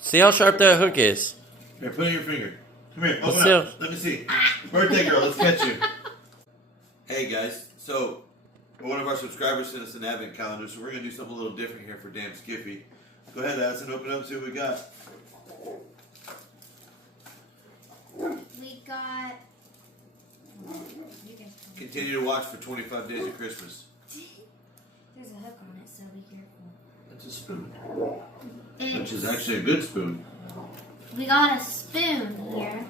See how sharp that hook is. Here, put it in your finger. Come here, Let's open up. see. Let me see. Birthday girl, let's catch you. Hey guys, so one of our subscribers sent us an advent calendar, so we're going to do something a little different here for Damn Skiffy. Go ahead, Addison, open it up and see what we got. We got. You guys tell me. Continue to watch for 25 Days of Christmas. There's a hook on it, so be careful. That's a spoon. It's, Which is actually a good spoon. we got a spoon here.